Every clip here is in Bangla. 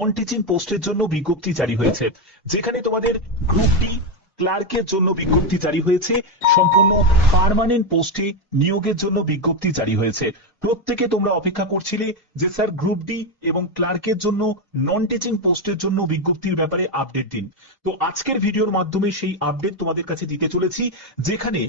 নন টিচিং পোস্টের জন্য বিজ্ঞপ্তি জারি হয়েছে, যেখানে তোমাদের গ্রুপ ডি ক্লার্কের জন্য বিজ্ঞপ্তি জারি হয়েছে, সম্পূর্ণ পার্মানেন্ট পোস্টে নিয়োগের জন্য বিজ্ঞপ্তি জারি হয়েছে। প্রত্যেকে তোমরা অপেক্ষা করছিলে যে স্যার গ্রুপ ডি এবং ক্লার্কের জন্য নন টিচিং পোস্টের জন্য বিজ্ঞপ্তির ব্যাপারে আপডেট দিন। তো আজকের ভিডিওর মাধ্যমে সেই আপডেট তোমাদের কাছে দিতে চলেছি, যেখানে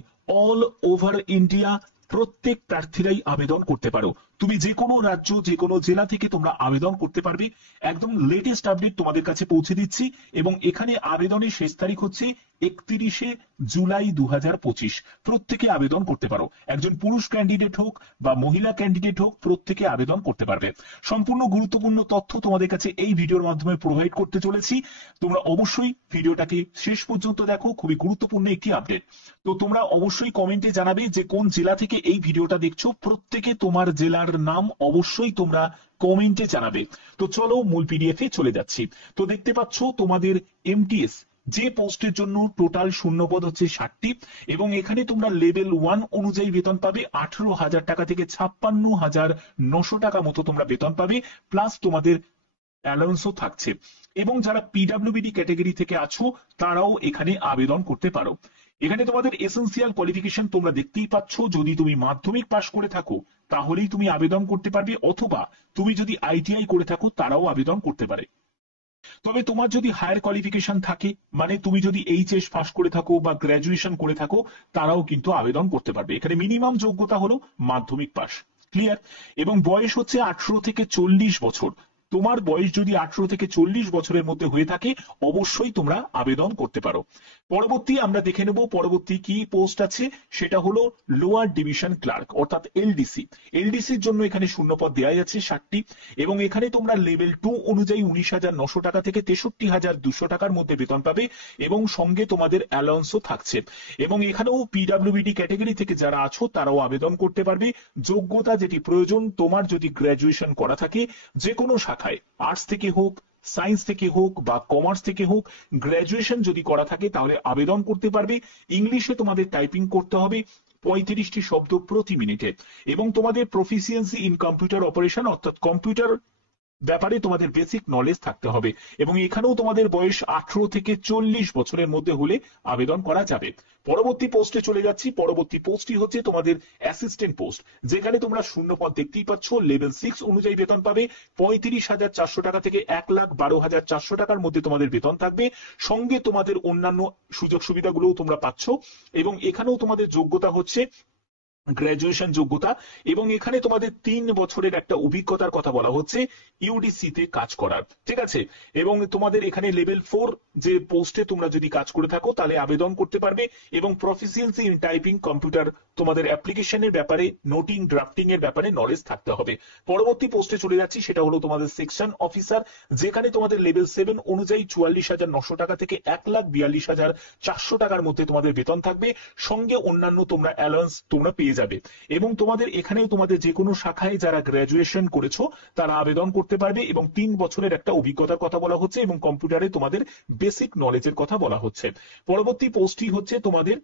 অল ওভার ইন্ডিয়া প্রত্যেক প্রার্থীরাই আবেদন করতে পারো। তুমি যে কোনো রাজ্য, যে কোনো জেলা থেকে তোমরা আবেদন করতে পারবে। একদম লেটেস্ট আপডেট তোমাদের কাছে পৌঁছে দিচ্ছি, এবং এখানে আবেদনের শেষ তারিখ হচ্ছে 31শে জুলাই 2025। প্রত্যেকে আবেদন করতে পারো, একজন পুরুষ ক্যান্ডিডেট হোক বা মহিলা ক্যান্ডিডেট হোক, প্রত্যেকে আবেদন করতে পারবে। সম্পূর্ণ গুরুত্বপূর্ণ তথ্য তোমাদের কাছে এই ভিডিওর মাধ্যমে প্রোভাইড করতে চলেছি। তোমরা অবশ্যই ভিডিওটাকে শেষ পর্যন্ত দেখো, খুবই গুরুত্বপূর্ণ একটি আপডেট। তো তোমরা অবশ্যই কমেন্টে জানাবে যে কোন জেলা থেকে এই ভিডিওটা দেখছো। প্রত্যেকে তোমার জেলার নাম অবশ্যই তোমরা কমেন্টে জানাবে। তো চলো মূল পিডিএফে চলে যাচ্ছি। তো দেখতে পাচ্ছ তোমাদের এমটিএস যে পোস্টের জন্য টোটাল শূন্যপদ হচ্ছে 60টি, এবং এখানে তোমরা লেভেল 1 অনুযায়ী বেতন পাবে 18,000 টাকা থেকে 56,900 টাকা মতো তোমরা বেতন পাবে, প্লাস তোমাদের অ্যালাউন্সও থাকছে। এবং যারা পিডাব্লিউবিডি ক্যাটাগরি থেকে আছো তারাও এখানে আবেদন করতে পারো। এখানে তোমাদের এসেন্সিয়াল কোয়ালিফিকেশন তোমরা দেখতেই পাচ্ছ, যদি তুমি মাধ্যমিক পাশ করে থাকো তাহলেই তুমি আবেদন করতে পারবে, অথবা তুমি যদি আইটিআই করে থাকো তারাও আবেদন করতে পারে। তবে তোমার যদি হায়ার কোয়ালিফিকেশন থাকে, মানে তুমি যদি এইচএস পাস করে থাকো বা গ্র্যাজুয়েশন করে থাকো, তারাও কিন্তু আবেদন করতে পারবে। এখানে মিনিমাম যোগ্যতা হলো মাধ্যমিক পাস। ক্লিয়ার? এবং বয়স হচ্ছে 18 থেকে 40 বছর। তোমার বয়স যদি 18 থেকে 40 বছরের মধ্যে হয়ে থাকে, অবশ্যই তোমরা আবেদন করতে পারো। পরবর্তী আমরা দেখে নেব পরবর্তী কি পোস্ট আছে। সেটা হলো লোয়ার ডিভিশন ক্লার্ক, অর্থাৎ এলডিসি। এলডিসির জন্য এখানে শূন্যপদ দেওয়া যাচ্ছে 60টি, এবং এখানে তোমরা লেভেল 2 অনুযায়ী 19,900 টাকা থেকে 63,200 টাকার মধ্যে বেতন পাবে, এবং সঙ্গে তোমাদের অ্যালাউন্সও থাকছে। এবং এখানেও পিডাব্লিউবিডি ক্যাটাগরি থেকে যারা আছো তারাও আবেদন করতে পারবে। যোগ্যতা যেটি প্রয়োজন, তোমার যদি গ্র্যাজুয়েশন করা থাকে যে কোনো শাখায়, আর্টস থেকে হোক, সায়েন্স থেকে হোক বা কমার্স থেকে হোক, গ্র্যাজুয়েশন যদি করা থাকে তাহলে আবেদন করতে পারবে। ইংলিশে তোমাদের টাইপিং করতে হবে 35টি শব্দ প্রতি মিনিটে, এবং তোমাদের প্রফিসিয়েন্সি ইন কম্পিউটার অপারেশন, অর্থাৎ কম্পিউটার ব্যাপারে তোমাদের বেসিক নলেজ থাকতে হবে। এবং এখানেও তোমাদের বয়স 18 থেকে 40 বছরের মধ্যে হলে আবেদন করা যাবে। পরবর্তী পোস্টে চলে যাচ্ছি। পরবর্তী পোস্টটি হচ্ছে তোমাদের অ্যাসিস্ট্যান্ট পোস্ট, যেখানে তোমরা শূন্যপদ দেখতেই পাচ্ছ। লেভেল 6 অনুযায়ী বেতন পাবে 35,400 টাকা থেকে 1,12,400 টাকার মধ্যে তোমাদের বেতন থাকবে। সঙ্গে তোমাদের অন্যান্য সুযোগ সুবিধাগুলোও তোমরা পাচ্ছ। এবং এখানেও তোমাদের যোগ্যতা হচ্ছে গ্র্যাজুয়েশন যোগ্যতা, এবং এখানে তোমাদের 3 বছরের একটা অভিজ্ঞতার কথা বলা হচ্ছে ইউডিসি তে কাজ করার। ঠিক আছে? এবং তোমাদের এখানে লেভেল 4 যে পোস্টে তোমরা যদি কাজ করে থাকো তাহলে আবেদন করতে পারবে, এবং প্রফিসিয়েন্সি ইন টাইপিং কম্পিউটার, তোমাদের অ্যাপ্লিকেশনের ব্যাপারে, নোটিং ড্রাফটিং এর ব্যাপারে নলেজ থাকতে হবে। পরবর্তী পোস্টে চলে যাচ্ছি, সেটা হলো তোমাদের সেকশন অফিসার, যেখানে তোমাদের লেভেল 7 অনুযায়ী 44,900 টাকা থেকে 1,42,400 টাকার মধ্যে তোমাদের বেতন থাকবে। সঙ্গে অন্যান্য তোমরা অ্যালাউন্স তোমরা পেয়ে যাবে। এবং তোমাদের এখানেও তোমাদের যে কোনো শাখায় যারা গ্র্যাজুয়েশন করেছো তারা আবেদন করতে পারবে, এবং 3 বছরের একটা অভিজ্ঞতার কথা বলা হচ্ছে, এবং কম্পিউটারে তোমাদের বেসিক নলেজের কথা বলা হচ্ছে। পরবর্তী পোস্টটি হচ্ছে তোমাদের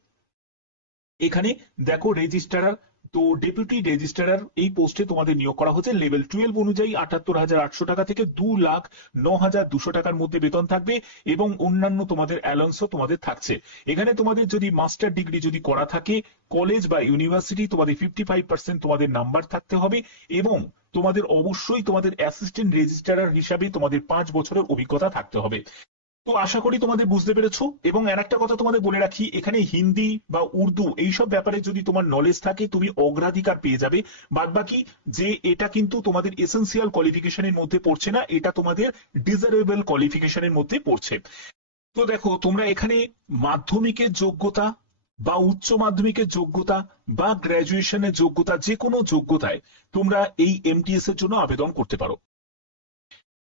এখানে দেখো রেজিস্ট্রার। তো ডেপুটি রেজিস্ট্রার এই পোস্টে তোমাদের নিয়োগ করা হচ্ছে। লেভেল 12 অনুযায়ী 78,800 টাকা থেকে 2,09,200 টাকার মধ্যে বেতন থাকবে, এবং অন্যান্য তোমাদের অ্যালাউন্সও তোমাদের থাকছে। এখানে তোমাদের যদি মাস্টার ডিগ্রি যদি করা থাকে, কলেজ বা ইউনিভার্সিটি, তোমাদের 55% তোমাদের নাম্বার থাকতে হবে, এবং তোমাদের অবশ্যই তোমাদের অ্যাসিস্ট্যান্ট রেজিস্ট্রার হিসাবে তোমাদের 5 বছরের অভিজ্ঞতা থাকতে হবে। তো আশা করি তোমাদের বুঝতে পেরেছো। এবং আরেকটা কথা তোমাদের বলে রাখি, এখানে হিন্দি বা উর্দু এইসব ব্যাপারে যদি তোমার নলেজ থাকে তুমি অগ্রাধিকার পেয়ে যাবে। বাদবাকি যে এটা কিন্তু তোমাদের এসেন্সিয়াল কোয়ালিফিকেশনের মধ্যে পড়ছে না, এটা তোমাদের ডিজারেবল কোয়ালিফিকেশনের মধ্যে পড়ছে। তো দেখো তোমরা এখানে মাধ্যমিকের যোগ্যতা বা উচ্চ মাধ্যমিকের যোগ্যতা বা গ্র্যাজুয়েশনের যোগ্যতা, যে কোনো যোগ্যতায় তোমরা এই এমটিএস এর জন্য আবেদন করতে পারো।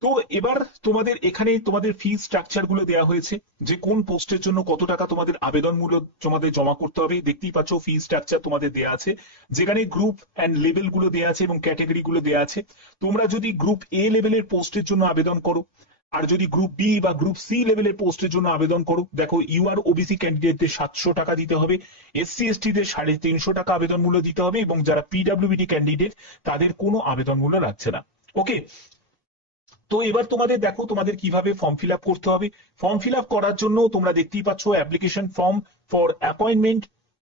তো এবার তোমাদের এখানে তোমাদের ফি স্ট্রাকচার গুলো দেওয়া হয়েছে, যে কোন পোস্টের জন্য কত টাকা তোমাদের আবেদন মূল্য তোমাদের জমা করতে হবে। দেখতেই পাচ্ছ ফি স্ট্রাকচার তোমাদের দেওয়া আছে, যেখানে গ্রুপ অ্যান্ড লেভেল গুলো দেওয়া আছে এবং ক্যাটাগরি গুলো দেওয়া আছে। তোমরা যদি গ্রুপ এ লেভেলের পোস্টের জন্য আবেদন করো, আর যদি গ্রুপ বি বা গ্রুপ সি লেভেলের পোস্টের জন্য আবেদন করো, দেখো ইউআর ওবিসি ক্যান্ডিডেটদের 700 টাকা দিতে হবে, এসসি এসটি দের 350 টাকা আবেদন মূল্য দিতে হবে, এবং যারা পিডাব্লিউবিডি ক্যান্ডিডেট তাদের কোনো আবেদন মূল্য লাগছে না। ওকে? তো এবার তোমাদের দেখো তোমাদের কিভাবে ফর্ম ফিল আপ করতে হবে। ফর্ম ফিল আপ করার জন্য তোমরা দেখতেই পাচ্ছ application form for appointment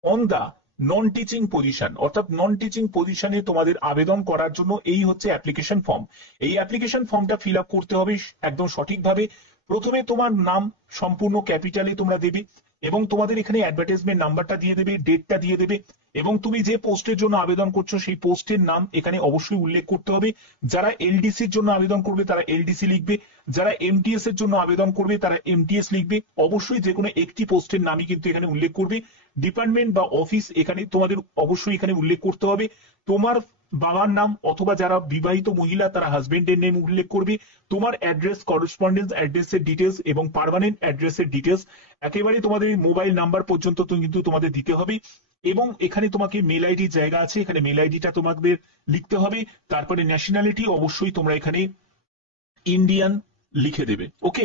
on the non teaching position, অর্থাৎ নন টিচিং পজিশনে তোমাদের আবেদন করার জন্য এই হচ্ছে অ্যাপ্লিকেশন ফর্ম। এই অ্যাপ্লিকেশন ফর্মটা ফিল আপ করতে হবে একদম সঠিকভাবে। প্রথমে তোমার নাম সম্পূর্ণ ক্যাপিটালে তোমরা দেবে এবং তোমাদের এখানে অ্যাডভার্টাইজমেন্ট নাম্বারটা দিয়ে দেবে, ডেটটা দিয়ে দেবে এবং তুমি যে পোস্টের জন্য আবেদন করছো সেই পোস্টের নাম এখানে অবশ্যই উল্লেখ করতে হবে। যারা এলডিসির জন্য আবেদন করবে তারা এলডিসি লিখবে, যারা এমটিএস এর জন্য আবেদন করবে তারা এমটিএস লিখবে। অবশ্যই যে কোনো একটি পোস্টের নামই কিন্তু এখানে উল্লেখ করবে। ডিপার্টমেন্ট বা অফিস এখানে তোমাদের অবশ্যই এখানে উল্লেখ করতে হবে। তোমার বাবার নাম অথবা যারা বিবাহিত মহিলা তারা হাজবেন্ডের নেম উল্লেখ করবে। তোমার অ্যাড্রেস, করেসপন্ডেন্স অ্যাড্রেসের ডিটেলস এবং পার্মানেন্ট অ্যাড্রেসের ডিটেলস একেবারে তোমাদের মোবাইল নাম্বার পর্যন্ত কিন্তু তোমাদের দিতে হবে। এবং এখানে তোমাকে মেল আইডির জায়গা আছে, এখানে মেল আইডিটা তোমাদের লিখতে হবে। তারপরে ন্যাশনালিটি অবশ্যই তোমরা এখানে ইন্ডিয়ান লিখে দেবে। ওকে,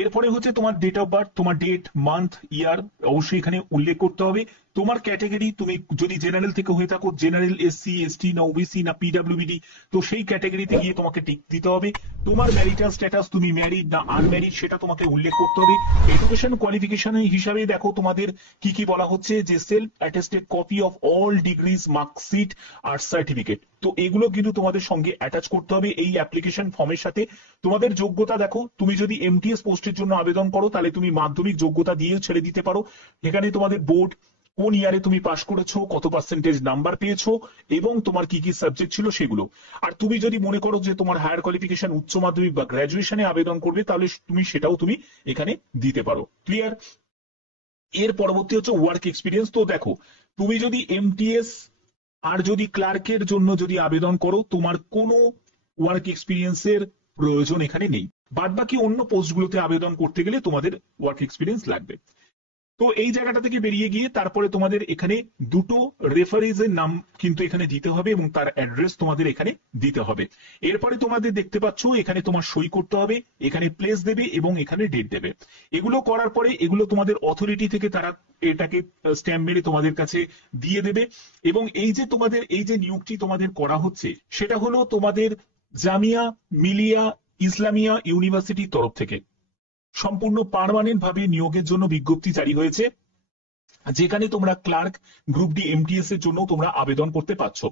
এরপরে হচ্ছে তোমার ডেট অফ বার্থ, তোমার ডেট, মান্থ, ইয়ার অবশ্যই এখানে উল্লেখ করতে হবে। তোমার ক্যাটাগরি, তুমি যদি জেনারেল থেকে হয়ে থাকো, জেনারেল, এসসি, এসটি না ওবিসি না পিডব্লিউবিডি, তো সেই ক্যাটাগরিতে গিয়ে তোমাকে টিক দিতে হবে। তোমার ম্যারিটাল স্ট্যাটাস, তুমি ম্যারিড না আনম্যারিড সেটা তোমাকে উল্লেখ করতে হবে। এডুকেশন কোয়ালিফিকেশন হিসাবে দেখো তোমাদের কি কি বলা হচ্ছে, যে self attested copy of all degrees, marksheet আর সার্টিফিকেট, তো এগুলো কিন্তু তোমাদের সঙ্গে অ্যাটাচ করতে হবে এই অ্যাপ্লিকেশন ফর্মের সাথে। তোমাদের যোগ্যতা দেখো, তুমি যদি এমটিএস পোস্টের জন্য আবেদন করো তাহলে তুমি মাধ্যমিক যোগ্যতা দিয়েও ছেড়ে দিতে পারো। এখানে তোমাদের বোর্ড, কোন ইয়ারে তুমি পাস করেছো, কত পার্সেন্টেজ নাম্বার পেয়েছো এবং তোমার কি কি সাবজেক্ট ছিল সেগুলো। আর তুমি যদি মনে করো যে তোমার হায়ার কোয়ালিফিকেশন উচ্চ মাধ্যমিক বা গ্র্যাজুয়েশনে আবেদন করবে তাহলে তুমি সেটাও তুমি এখানে দিতে পারো। ক্লিয়ার? এর পরবর্তী হচ্ছে ওয়ার্ক এক্সপিরিয়েন্স। তো দেখো, তুমি যদি এমটিএস আর যদি ক্লার্কের জন্য যদি আবেদন করো তোমার কোনো ওয়ার্ক এক্সপিরিয়েন্সের প্রয়োজন এখানে নেই। বাদ বাকি অন্য পোস্টগুলোতে আবেদন করতে গেলে তোমাদের ওয়ার্ক এক্সপিরিয়েন্স লাগবে। তো এই জায়গাটা থেকে বেরিয়ে গিয়ে তারপরে তোমাদের এখানে দুটো রেফারিজের নাম কিন্তু এখানে দিতে হবে এবং তার অ্যাড্রেস তোমাদের এখানে দিতে হবে। এরপরে তোমাদের দেখতে পাচ্ছ এখানে তোমার সই করতে হবে, এখানে প্লেস দেবে এবং এখানে ডেট দেবে। এগুলো করার পরে এগুলো তোমাদের অথরিটি থেকে তারা এটাকে স্ট্যাম্প মেরে তোমাদের কাছে দিয়ে দেবে। এবং এই যে তোমাদের এই যে নিয়োগটি তোমাদের করা হচ্ছে সেটা হলো তোমাদের জামিয়া মিলিয়া ইসলামিয়া ইউনিভার্সিটির তরফ থেকে সম্পূর্ণ পার্মানেন্ট ভাবে নিয়োগের জন্য বিজ্ঞপ্তি জারি হয়েছে, যেখানে তোমরা ক্লার্ক, গ্রুপ ডি, এমটিএস এর জন্য তোমরা আবেদন করতে পারছো।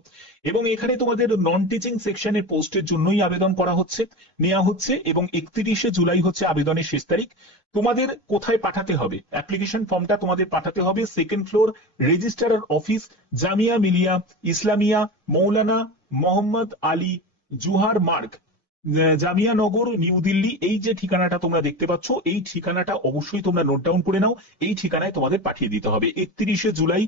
এবং এখানে তোমাদের নন টিচিং সেকশনের পোস্টের জন্যই আবেদন করা হচ্ছে, নেওয়া হচ্ছে এবং 31শে জুলাই হচ্ছে আবেদনের শেষ তারিখ। তোমাদের কোথায় পাঠাতে হবে, অ্যাপ্লিকেশন ফর্মটা তোমাদের পাঠাতে হবে second floor, registrar office, Jamia Millia Islamia Maulana Mohammad Ali Jauhar Marg, Jamia নগর, নিউ দিল্লি। এই যে ঠিকানাটা তোমরা দেখতে পাচ্ছ এই ঠিকানাটা অবশ্যই তোমরা নোট ডাউন করে নাও। এই ঠিকানায় তোমাদের পাঠিয়ে দিতে হবে। 31শে জুলাই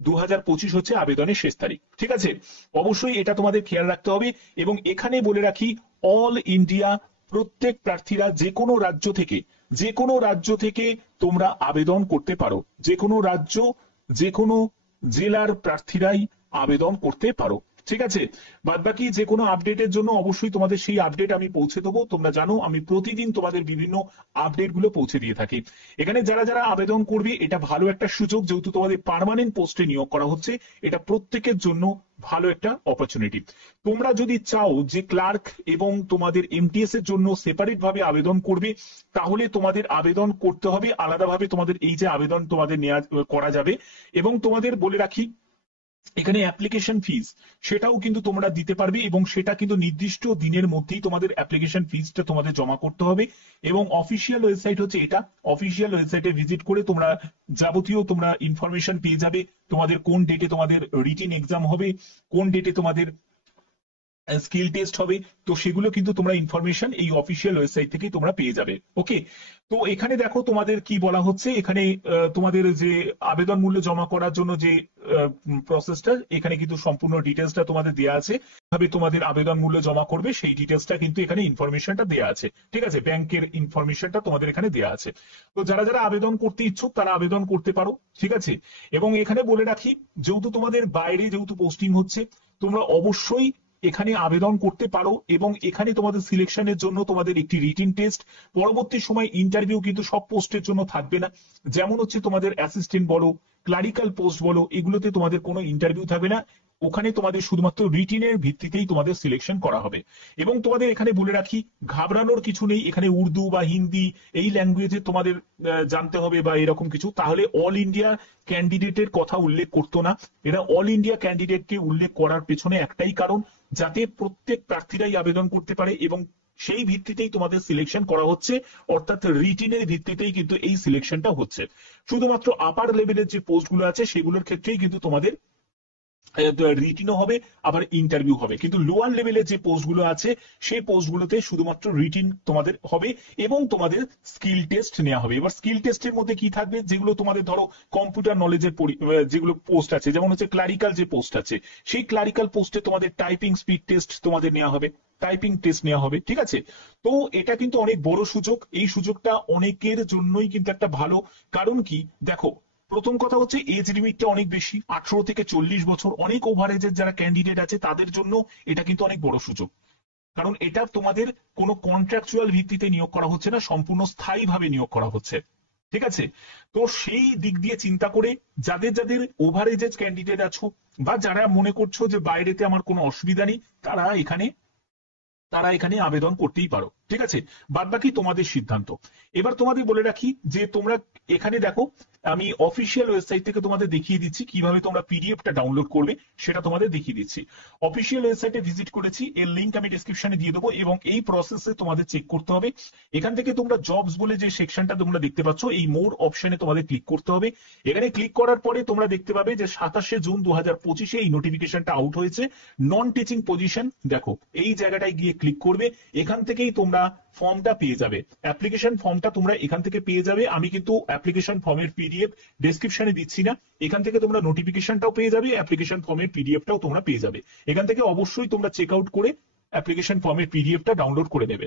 2025 হচ্ছে আবেদনের শেষ তারিখ। ঠিক আছে, অবশ্যই এটা তোমাদের খেয়াল রাখতে হবে। এবং এখানে বলে রাখি, অল ইন্ডিয়া প্রত্যেক প্রার্থীরা যে কোনো রাজ্য থেকে তোমরা আবেদন করতে পারো। যে কোনো রাজ্য, যে কোনো জেলার প্রার্থীরাই আবেদন করতে পারো। ঠিক আছে, বাদ বাকি যে কোনো আপডেটের জন্য অবশ্যই তোমাদের সেই আপডেট আমি পৌঁছে দেবো। তোমরা জানো আমি প্রতিদিন তোমাদের বিভিন্ন আপডেট গুলো পৌঁছে দিয়ে থাকি। এখানে যারা যারা আবেদন করবে এটা ভালো একটা সুযোগ, যেহেতু তোমাদের পার্মানেন্ট পোস্টে নিয়োগ করা হচ্ছে, এটা প্রত্যেকের জন্য ভালো একটা অপরচুনিটি। তোমরা যদি চাও যে ক্লার্ক এবং তোমাদের এমটিএস এর জন্য সেপারেট ভাবে আবেদন করবে, তাহলে তোমাদের আবেদন করতে হবে আলাদাভাবে। তোমাদের এই যে আবেদন তোমাদের নেওয়া করা যাবে। এবং তোমাদের বলে রাখি, এখানে অ্যাপ্লিকেশন ফিস সেটাও কিন্তু তোমরা দিতে পারবে এবং সেটা কিন্তু নির্দিষ্ট দিনের মধ্যেই তোমাদের অ্যাপ্লিকেশন ফিসটা তোমাদের জমা করতে হবে। এবং অফিসিয়াল ওয়েবসাইট হচ্ছে এটা, অফিসিয়াল ওয়েবসাইটে ভিজিট করে তোমরা যাবতীয় তোমরা ইনফরমেশন পেয়ে যাবে। তোমাদের কোন ডেটে তোমাদের রিটেন এক্সাম হবে, কোন ডেটে তোমাদের স্কিল টেস্ট হবে, তো সেগুলো কিন্তু তোমরা ইনফরমেশন এই অফিসিয়াল ওয়েবসাইট থেকেই তোমরা পেয়ে যাবে। ওকে, তো এখানে দেখো তোমাদের কি বলা হচ্ছে, এখানে তোমাদের যে আবেদন মূল্য জমা করার জন্য যে প্রসেসটা, এখানে কিন্তু সম্পূর্ণ ডিটেলসটা তোমাদের দেওয়া আছে। ভাবে তোমাদের আবেদন মূল্য জমা করবে সেই ডিটেলসটা কিন্তু এখানে ইনফরমেশনটা দেওয়া আছে। ঠিক আছে, ব্যাংকের ইনফরমেশনটা তোমাদের এখানে দেওয়া আছে। তো যারা যারা আবেদন করতে ইচ্ছুক তারা আবেদন করতে পারো। ঠিক আছে, এবং এখানে বলে রাখি, যেহেতু তোমাদের বাইরে যেহেতু পোস্টিং হচ্ছে, তোমরা অবশ্যই এখানে আবেদন করতে পারো। এবং এখানে তোমাদের সিলেকশনের জন্য তোমাদের একটি রিটেন টেস্ট, পরবর্তী সময় ইন্টারভিউ কিন্তু সব পোস্টের জন্য থাকবে না। যেমন হচ্ছে তোমাদের অ্যাসিস্ট্যান্ট বলো, ক্লারিক্যাল পোস্ট বলো, এগুলোতে তোমাদের কোনো ইন্টারভিউ থাকবে না। ওখানে তোমাদের শুধুমাত্র রিটিনের ভিত্তিতেই তোমাদের সিলেকশন করা হবে। এবং তোমাদের এখানে বলে রাখি, ঘাবড়ানোর কিছু নেই। এখানে উর্দু বা হিন্দি এই ল্যাঙ্গুয়েজে তোমাদের জানতে হবে বা এরকম কিছু, তাহলে অল ইন্ডিয়া ক্যান্ডিডেটের কথা উল্লেখ করতো না। এরা অল ইন্ডিয়া ক্যান্ডিডেটকে উল্লেখ করার পেছনে একটাই কারণ, যাতে প্রত্যেক প্রার্থীরাই আবেদন করতে পারে এবং সেই ভিত্তিতেই তোমাদের সিলেকশন করা হচ্ছে, অর্থাৎ রিটিনের ভিত্তিতেই কিন্তু এই সিলেকশনটা হচ্ছে। শুধুমাত্র আপার লেভেলের যে পোস্টগুলো আছে সেগুলোর ক্ষেত্রেই কিন্তু তোমাদের রিটিনও হবে, আবার ইন্টারভিউ হবে। কিন্তু লোয়ার লেভেলের যে পোস্টগুলো আছে সেই পোস্টগুলোতে শুধুমাত্র রিটিন তোমাদের হবে এবং তোমাদের স্কিল টেস্ট নেওয়া হবে। এবার স্কিল টেস্টের মধ্যে কি থাকবে, যেগুলো তোমাদের ধরো কম্পিউটার নলেজের যেগুলো পোস্ট আছে, যেমন হচ্ছে ক্লারিক্যাল যে পোস্ট আছে, সেই ক্লারিক্যাল পোস্টে তোমাদের টাইপিং স্পিড টেস্ট তোমাদের নেওয়া হবে, টাইপিং টেস্ট নেওয়া হবে। ঠিক আছে, তো এটা কিন্তু অনেক বড় সুযোগ। এই সুযোগটা অনেকের জন্যই কিন্তু একটা ভালো, কারণ কি দেখো, প্রথম কথা হচ্ছে এজ লিমিটটা অনেক বেশি, 18 থেকে 40 বছর। অনেক ওভার এজের যারা ক্যান্ডিডেট আছে তাদের জন্য এটা কিন্তু অনেক বড় সুযোগ, কারণ এটা তোমাদের কোনো কন্ট্রাকচুয়াল ভিত্তিতে নিয়োগ করা হচ্ছে না, সম্পূর্ণ স্থায়ীভাবে নিয়োগ করা হচ্ছে। ঠিক আছে, তো সেই দিক দিয়ে চিন্তা করে যাদের যাদের ওভার এজের ক্যান্ডিডেট আছো বা যারা মনে করছো যে বাইরেতে আমার কোনো অসুবিধা নেই, তারা এখানে আবেদন করতেই পারো। ঠিক আছে, বাদ বাকি তোমাদের সিদ্ধান্ত। এবার তোমাদের বলে রাখি যে তোমরা এখানে দেখো, আমি অফিসিয়াল ওয়েবসাইট থেকে তোমাদের দেখিয়ে দিচ্ছি কিভাবে তোমরা পিডিএফটা ডাউনলোড করবে, সেটা তোমাদের দেখিয়ে দিচ্ছি। অফিসিয়াল ওয়েবসাইটে ভিজিট করেছি, এর লিংক আমি ডেসক্রিপশনে দিয়ে দেবো এবং এই প্রসেসে তোমাদের চেক করতে হবে। এখান থেকে তোমরা জবস বলে যে সেকশনটা তোমরা দেখতে পাচ্ছ, এই মোর অপশনে তোমাদের ক্লিক করতে হবে। এখানে ক্লিক করার পরে তোমরা দেখতে পাবে যে 27শে জুন 2025 এই নোটিফিকেশনটা আউট হয়েছে, নন টিচিং পজিশন। দেখো এই জায়গাটায় গিয়ে ক্লিক করবে, এখান থেকেই তোমরা ফর্মটা পেয়ে যাবে, অ্যাপ্লিকেশন ফর্মটা তোমরা এখান থেকে পেয়ে যাবে। আমি কিন্তু অ্যাপ্লিকেশন ফর্মের পিডিএফ ডেসক্রিপশনে দিচ্ছি না, এখান থেকে তোমরা নোটিফিকেশনটাও পেয়ে যাবে, অ্যাপ্লিকেশন ফর্মের পিডিএফটাও তোমরা পেয়ে যাবে। এখান থেকে অবশ্যই তোমরা চেক আউট করে অ্যাপ্লিকেশন ফর্মের পিডিএফটা ডাউনলোড করে নেবে।